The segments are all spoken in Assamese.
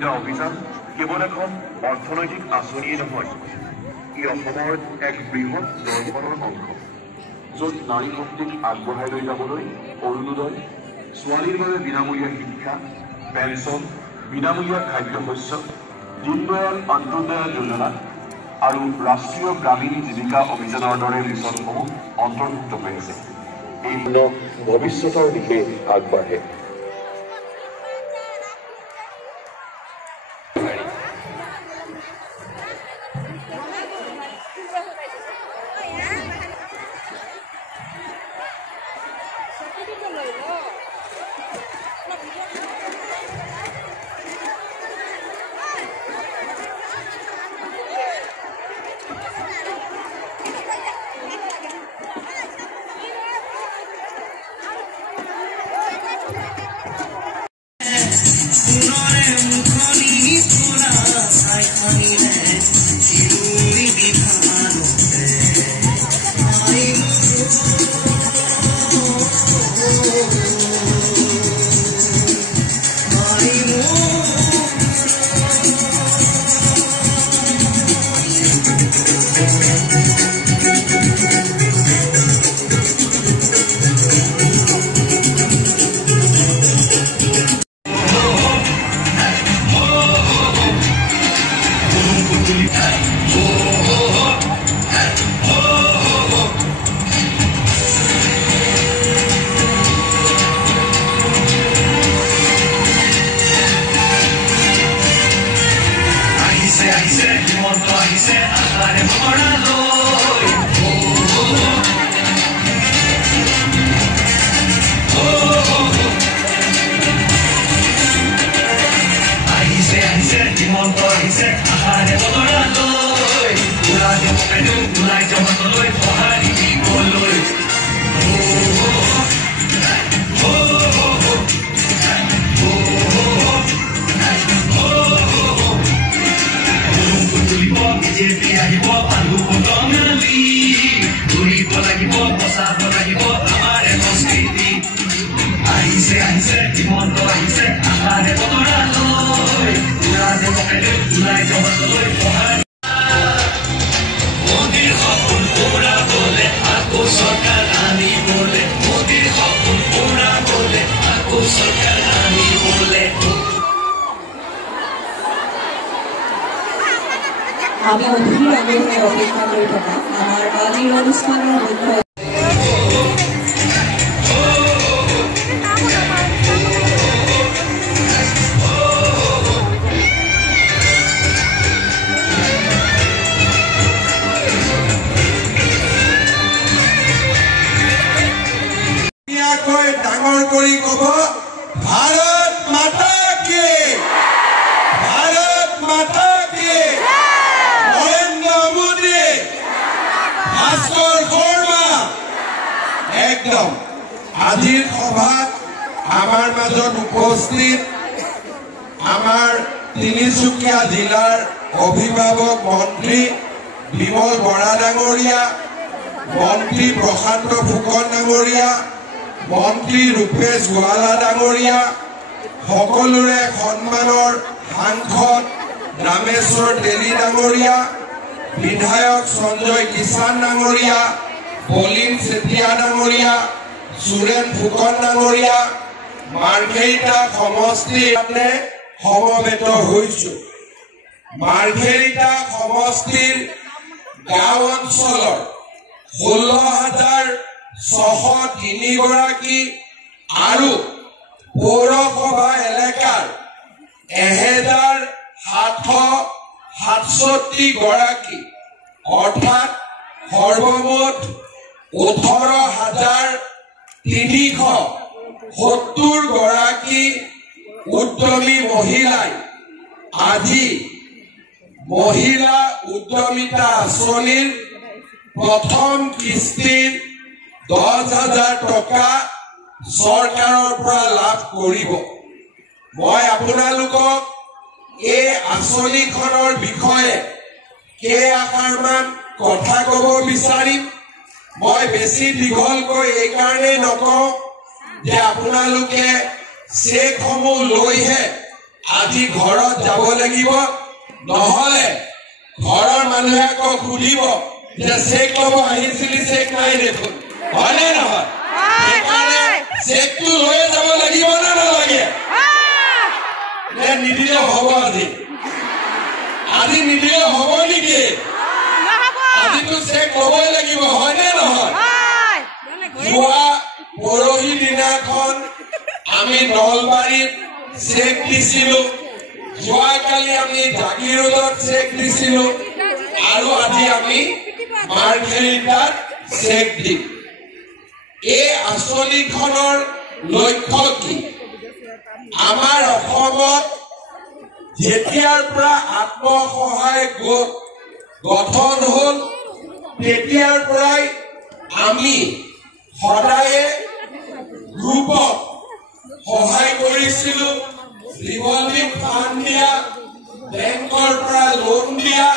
সুবিধা অভিযান কেৱল এখন অৰ্থনৈতিক আঁচনিয়ে নহয়, ই অসমৰ এক বৃহৎ দৰ্শনৰ অংশ, য'ত নাৰী শক্তিক আগবঢ়াই লৈ যাবলৈ অৰুণোদয়, ছোৱালীৰ বাবে বিনামূলীয়া শিক্ষা, পেঞ্চন, বিনামূলীয়া খাদ্যশস্য, দীনদয়াল অন্ত্যোদয় যোজনা আৰু ৰাষ্ট্ৰীয় গ্ৰামীণ জীৱিকা অভিযানৰ দৰে মিছনসমূহ অন্তৰ্ভুক্ত হৈ আছে। এই ভৱিষ্যতৰ দিশে আগবাঢ়ে। আমি অধীৰ আগ্ৰহে অপেক্ষা কৰে থাকা আমাৰ আজকেৰ অনুষ্ঠানেৰ মধ্যে ডাঙৰ কৰি কব ভাৰত মাতা কি, ভাৰত মাতা কি, নৰেন্দ্ৰ মোদী, ভাস্কৰ শৰ্মা। একদম আজিৰ সভাত আমাৰ মাজত উপস্থিত আমাৰ তিনিচুকীয়া জিলাৰ অভিভাৱক মন্ত্ৰী বিমল বৰা ডাঙৰীয়া, মন্ত্ৰী প্ৰশান্ত ফুকন ডাঙৰীয়া, মন্ত্ৰী ৰূপেশ গোৱালা ডাঙৰীয়া, সকলোৰে সন্মানৰ সাংসদ ৰামেশ্বৰ তেলী ডাঙৰীয়া, বিধায়ক সঞ্জয় কিষাণ ডাঙৰীয়া, বলিন চেতিয়া ডাঙৰীয়া, সুৰেন ফুকন ডাঙৰীয়া, মাৰ্ঘেৰিটা সমষ্টিৰ সমবেত হৈছো। মাৰ্ঘেৰিটা সমষ্টিৰ গাঁও অঞ্চলৰ 16,603 গৰাকী আৰু পৌৰসভা এলেকাৰ 1,767 গৰাকী অৰ্থাৎ সৰ্বমুঠ 18,370 গৰাকী উদ্যমী মহিলাই আজি মহিলা উদ্যমিতা আঁচনিৰ প্ৰথম কিস্তিৰ 10,000 টকা চৰকাৰৰ পৰা লাভ কৰিব। মই আপোনালোকক এই আঁচনিখনৰ বিষয়ে কেইআষাৰমান কথা ক'ব বিচাৰিম। মই বেছি দীঘলকৈ এইকাৰণেই নকওঁ যে আপোনালোকে চেকসমূহ লৈহে আজি ঘৰত যাব লাগিব নহলে ঘৰৰ মানুহে আকৌ সুধিব যে চেক ল'ব আহিছিলি চেক নাই দেখোন হয়নে নহয় সেইকাৰণে চেকটো লৈ যাব লাগিব নে নালাগে নিদিলে হ'ব আজি নিদিলে হ'ব নেকি আজিতো চেক ল'বই লাগিব হয়নে নহয় যোৱা পৰহি দিনাখন আমি নলবাৰীত চেক দিছিলো যোৱাকালি আমি জাগিৰোডত চেক দিছিলো আৰু আজি আমি মাৰ্ঘেৰিটাত চেক দিম এই আঁচনিখনৰ লক্ষ্য কি আমাৰ অসমত যেতিয়াৰ পৰা আত্মসহায়ক গোট গঠন হ'ল তেতিয়াৰ পৰাই আমি সদায়ে গ্ৰুপক সহায় কৰিছিলো ৰিভলভিং ফাণ্ড দিয়া বেংকৰ পৰা লোন দিয়া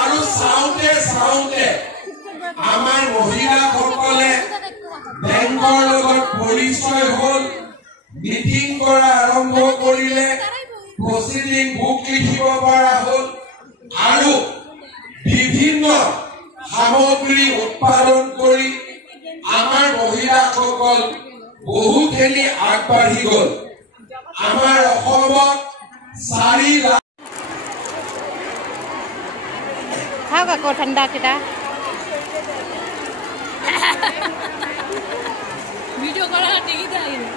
আৰু চাওঁতে আমাৰ মহিলাসকলে বেংকৰ লগত পৰিচয় হ'ল মিটিং কৰা আৰম্ভ কৰিলে প্ৰচিডিং বুক লিখিব পৰা হ'ল আৰু বিভিন্ন সামগ্ৰী উৎপাদন কৰি আমাৰ মহিলাসকল বহুখিনি আগবাঢ়ি গ'ল আমাৰ অসমত 4 লাখ খাওক আকৌ ঠাণ্ডা কেইটা ভিডিঅ' কৰা টিকিট আহিলে